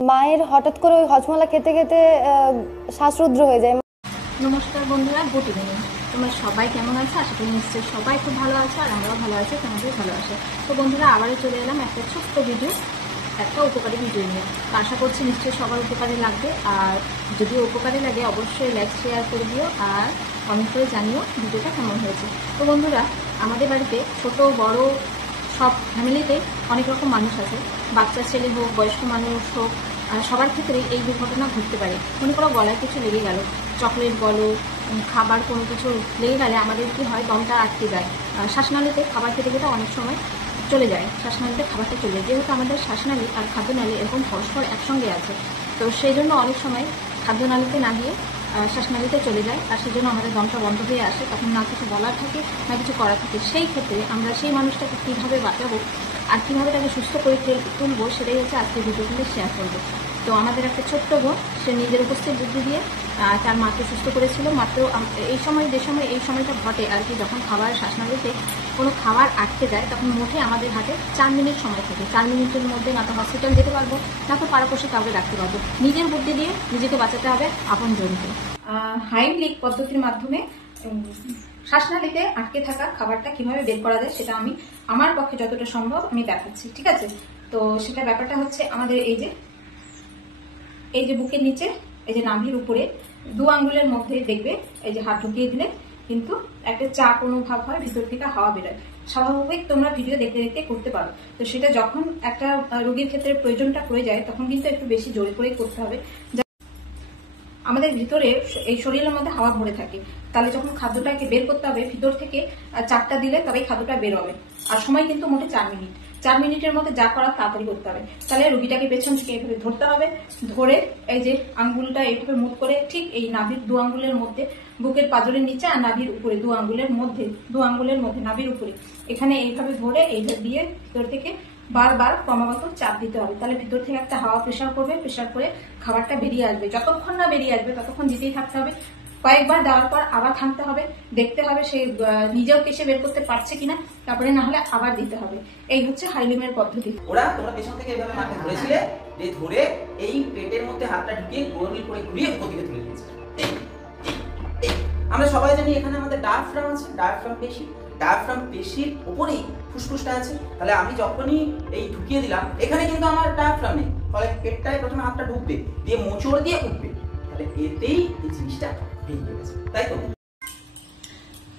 মায়ের হঠাৎ করে ওই হজমলা খেতে খেতে শ্বাসরুদ্র হয়ে যায়। নমস্কার বন্ধুরা, গুড ইভিনিং। তোমরা সবাই কেমন আছো? আশা করি নিশ্চয়ই সবাই খুব ভালো আছো, আর আমরাও ভালো আছি, তোমাদের ভালো আছে। তো বন্ধুরা, আবারও চলে এলাম একটা ছোট্ট ভিডিও, একটা উপকারী ভিডিও নিয়ে। আশা করছি নিশ্চয়ই সবার উপকারী লাগবে, আর যদি উপকারী লাগে অবশ্যই লাইক শেয়ার করে দিও আর কমেন্ট করে জানিও ভিডিওটা কেমন হয়েছে। তো বন্ধুরা, আমাদের বাড়িতে ছোট বড় সব ফ্যামিলিতে অনেক রকম মানুষ আছে, বাচ্চা ছেলে হোক, বয়স্ক মানুষ হোক, সবার ক্ষেত্রেই এই দুর্ঘটনা ঘটতে পারে। মনে করো গলায় কিছু লেগে গেল, চকলেট বলো, খাবার কোনো কিছু লেগে গেলে আমাদের কি হয়, দমটা আটকে যায়। শ্বাসনালীতে খাবার খেতে খেতে অনেক সময় চলে যায়, শ্বাসনালীতে খাবারটা চলে যায়, যেহেতু আমাদের শ্বাসনালী আর খাদ্যনালী এরকম পরস্পর একসঙ্গে আছে। তো সেই জন্য অনেক সময় খাদ্যনালীতে না গিয়ে শ্বাসনালীতে চলে যায়, আর সেই জন্য আমাদের দমটা বন্ধ হয়ে আসে, তখন না কিছু বলার থাকে না কিছু করার থাকে। সেই ক্ষেত্রে আমরা সেই মানুষটাকে কীভাবে বাঁচাবো আর কীভাবে তাকে সুস্থ করে তুলবো, সেটাই হচ্ছে আজকে ভিডিওগুলো শেয়ার করবো। তো আমাদের একটা ছোট্ট বোন, সে নিজের উপস্থিত বুদ্ধি দিয়ে তার মাকে সুস্থ করেছিল। মাত্র এই সময় এই সময়টা ঘটে আর কি, যখন খাবার শ্বাসনালীতে কোনো খাবার আটকে যায়, তখন মোটে আমাদের হাতে 4 মিনিট সময় থাকে। 4 মিনিটের মধ্যে না তো হসপিটাল যেতে পারবো, না তো পাড়াপড়শি কাউকে রাখতে পারবো। নিজের বুদ্ধি দিয়ে নিজেকে বাঁচাতে হবে, আপন জনকে। হাইমলিক পদ্ধতির মাধ্যমে শ্বাসনালীতে আটকে থাকা খাবারটা কিভাবে বের করা যায়, সেটা আমি আমার পক্ষে যতটা সম্ভব আমি দেখাচ্ছি, ঠিক আছে? তো সেটা ব্যাপারটা হচ্ছে, আমাদের এই যে বুকের নিচে, এই যে নাভির উপরে 2 আঙ্গুলের মধ্যে দেখবে, এই যে হাত ঢুকিয়ে দিলে কিন্তু একটা চাপ অনুভব হয়, ভিতর থেকে হাওয়া বেরোয়। স্বাভাবিক তোমরা ভিডিও দেখতে দেখতে করতে পারো। তো সেটা যখন একটা রোগীর ক্ষেত্রে প্রয়োজনটা পড়ে যায়, তখন কিন্তু একটু বেশি জোরে করে করতে হবে। আমাদের ভিতরে এই শরীরের মধ্যে হাওয়া ভরে থাকে, তাহলে যখন খাদ্যটাকে বের করতে হবে, ভিতর থেকে চাপটা দিলে তবেই খাদ্যটা বের হবে। আর সময় কিন্তু মোটে 4 মিনিট। 4 মিনিটের মধ্যে যা করার তাড়াতাড়ি করতে হবে। তাহলে রোগীটাকে পেছন থেকে এইভাবে ধরতে হবে, ধরে এই যে আঙ্গুলটা এইভাবে মুখ করে ঠিক এই নাভির 2 আঙ্গুলের মধ্যে, বুকের পাঁজরের নিচে আর নাভির উপরে 2 আঙ্গুলের মধ্যে নাভির উপরে এখানে এইভাবে ধরে এইভাবে দিয়ে ভিতর থেকে বারবার ক্রমাগত চাপ দিতে হবে। তাহলে ভিতর থেকে একটা হাওয়া প্রেসার করবে, প্রেসার করে খাবারটা বেরিয়ে আসবে। যতক্ষণ না বেরিয়ে আসবে ততক্ষণ দিতেই থাকতে হবে। কয়েকবার দেওয়ার পর আবার থামতে হবে, দেখতে হবে সে নিজেও কেসে বের করতে পারছে কিনা, তারপরে না হলে আবার দিতে হবে। এই হচ্ছে হাইলিমের পদ্ধতি। তোমরা পেছন থেকে এভাবে মাকে ধরেছিলে, ধরে এই পেটের মধ্যে হাতটা ঢুকিয়ে গোল করে ঘুরিয়ে গতিকে তুলে দিয়েছে। আমরা সবাই জানি এখানে আমাদের ডায়াফ্রাম আছে, ডায়াফ্রাম পেশির উপরেই ফুসফুসটা আছে। তাহলে আমি যখনই এই ঢুকিয়ে দিলাম, এখানে কিন্তু আমার ডায়াফ্রাম নেই, ফলে পেটটায় প্রথমে হাতটা ঢুকবে, দিয়ে মোচড় দিয়ে উঠবে। তাহলে এতেই এই জিনিসটা ভেঙে গেছে, তাই তো?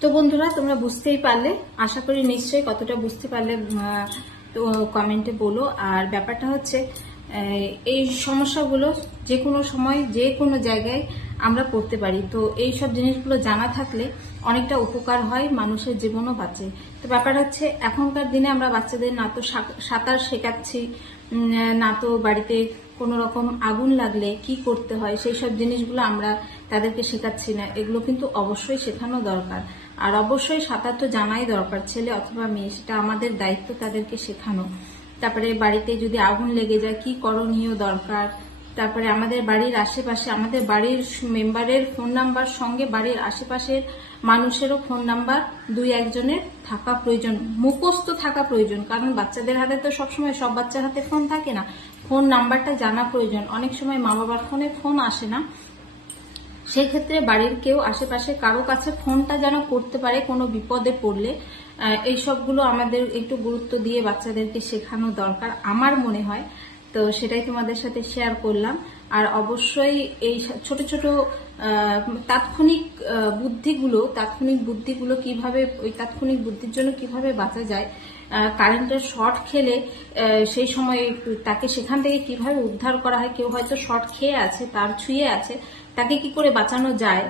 তো বন্ধুরা, তোমরা বুঝতেই পারলে, আশা করি নিশ্চয়ই কতটা বুঝতে পারলে তো কমেন্টে বলো। আর ব্যাপারটা হচ্ছে, এই সমস্যাগুলো যে কোনো সময় যে কোনো জায়গায় আমরা পড়তে পারি। তো এই সব জিনিসগুলো জানা থাকলে অনেকটা উপকার হয়, মানুষের জীবনও বাঁচে। তো ব্যাপার হচ্ছে, এখনকার দিনে আমরা বাচ্চাদের না তো সাঁতার শেখাচ্ছি, না তো বাড়িতে কোনো রকম আগুন লাগলে কি করতে হয় সেই সব জিনিসগুলো আমরা তাদেরকে শেখাচ্ছি না। এগুলো কিন্তু অবশ্যই শেখানো দরকার, আর অবশ্যই সাঁতার তো জানাই দরকার, ছেলে অথবা মেয়ে, সেটা আমাদের দায়িত্ব তাদেরকে শেখানো। তারপরে বাড়িতে যদি আগুন লেগে যায় কি করণীয় দরকার, তারপরে আমাদের বাড়ির আশেপাশে, আমাদের বাড়ির মেম্বারের ফোন নাম্বার সঙ্গে বাড়ির আশেপাশের মানুষেরও ফোন নাম্বার 2-1 জনের থাকা প্রয়োজন, মুখস্থ থাকা প্রয়োজন। কারণ বাচ্চাদের হাতে তো সবসময় সব বাচ্চার হাতে ফোন থাকে না, ফোন নাম্বারটা জানা প্রয়োজন। অনেক সময় মা বাবার ফোনে ফোন আসে না, সেই ক্ষেত্রে বাড়ির কেউ আশেপাশে কারো কাছে ফোনটা যেন করতে পারে কোনো বিপদে পড়লে। এই সবগুলো আমাদের একটু গুরুত্ব দিয়ে বাচ্চাদেরকে শেখানো দরকার আমার মনে হয়। তো সেটাই তোমাদের সাথে শেয়ার করলাম। আর অবশ্যই এই ছোট ছোট তাৎক্ষণিক বুদ্ধিগুলো কিভাবে, ওই তাৎক্ষণিক বুদ্ধির জন্য কিভাবে বাঁচা যায়, কারেন্টের শর্ট খেলে সেই সময় তাকে সেখান থেকে কিভাবে উদ্ধার করা হয়, কেউ হয়তো শর্ট খেয়ে আছে, তার ছুঁয়ে আছে, তাকে কি করে বাঁচানো যায়।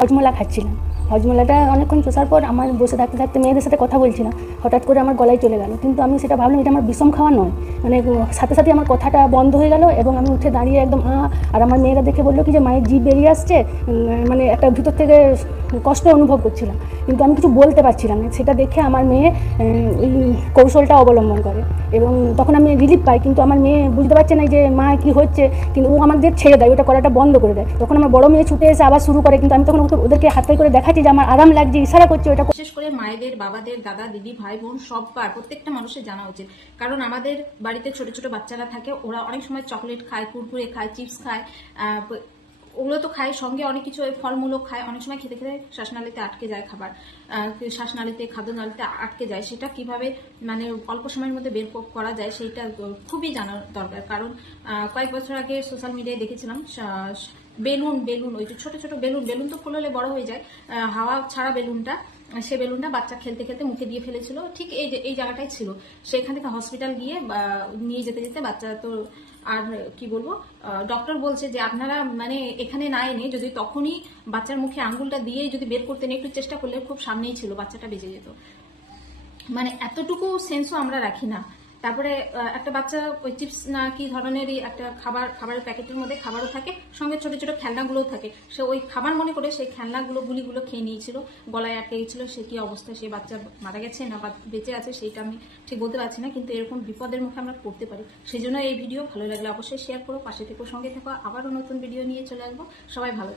হজমলা খাচ্ছিলাম, হজমলাটা অনেকক্ষণ চষার পর আমার বসে থাকতে থাকতে মেয়েদের সাথে কথা বলছিলাম, হঠাৎ করে আমার গলায় চলে গেল। কিন্তু আমি সেটা ভাবলাম এটা আমার বিষম খাওয়া নয়, মানে সাথে সাথে আমার কথাটা বন্ধ হয়ে গেল এবং আমি উঠে দাঁড়িয়ে একদম আর আমার মেয়েরা দেখে বললো কি যে মায়ের জিভ বেরিয়ে আসছে, মানে একটা ভিতর থেকে কষ্ট অনুভব করছিলাম, কিন্তু আমি কিছু বলতে পারছিলাম না। সেটা দেখে আমার মেয়ে এই কৌশলটা অবলম্বন করে এবং তখন আমি রিলিফ পাই। কিন্তু আমার মেয়ে বুঝতে পারছে না যে মা কি হচ্ছে, কিন্তু ও আমাদের ছেড়ে দেয়, ওটা করাটা বন্ধ করে দেয়। তখন আমার বড় মেয়ে ছুটে এসে আবার শুরু করে, কিন্তু আমি তখন ওদেরকে হাত পাই করে দেখাচ্ছি করছি যে আমার আরাম লাগছে, ইশারা করছি ওটা। বিশেষ করে মায়েদের, বাবাদের, দাদা, দিদি, ভাই, বোন সবার, প্রত্যেকটা মানুষের জানা উচিত। কারণ আমাদের বাড়িতে ছোট ছোট বাচ্চারা থাকে, ওরা অনেক সময় চকলেট খায়, কুরকুরে খায়, চিপস খায়, ওগুলো তো খায়, সঙ্গে অনেক কিছু ফলমূলক খায়। অনেক সময় খেতে খেতে শ্বাসনালীতে আটকে যায় খাবার, শ্বাসনালীতে, খাদ্যনালীতে আটকে যায়। সেটা কিভাবে মানে অল্প সময়ের মধ্যে বের করা যায় সেটা খুবই জানা দরকার। কারণ কয়েক বছর আগে সোশ্যাল মিডিয়ায় দেখেছিলাম বেলুন, ওই যে ছোট ছোট বেলুন তো ফুললে বড় হয়ে যায়, হাওয়া ছাড়া বেলুনটা, সে বেলুনটা বাচ্চা খেলতে খেলতে মুখে দিয়ে ফেলেছিল, ঠিক এই জায়গাটাই ছিল। সেখান থেকে হসপিটাল গিয়ে নিয়ে যেতে যেতে বাচ্চা তো আর কি বলবো, ডক্টর বলছে যে আপনারা মানে এখানে না এনে যদি তখনই বাচ্চার মুখে আঙ্গুলটা দিয়ে যদি বের করতেন, একটু চেষ্টা করলে খুব সামনেই ছিল, বাচ্চাটা বেঁচে যেত। মানে এতটুকু সেন্সও আমরা রাখি না। তারপরে একটা বাচ্চা ওই চিপস না কি ধরনেরই একটা খাবারের প্যাকেটের মধ্যে খাবারও থাকে, সঙ্গে ছোট ছোট খেলনাগুলোও থাকে। সে ওই খাবার মনে করে সেই গুলিগুলো খেয়ে নিয়েছিল, গলায় আটকে গেছিল। সে কি অবস্থা, সে বাচ্চা মারা গেছে না বেঁচে আছে সেটা আমি ঠিক বলতে পারছি না, কিন্তু এরকম বিপদের মুখে আমরা পড়তে পারি। সেই জন্য এই ভিডিও ভালো লাগলে অবশ্যই শেয়ার করো, পাশে থেকো, সঙ্গে থেকো। আবারও নতুন ভিডিও নিয়ে চলে আসবো। সবাই ভালো থেকো।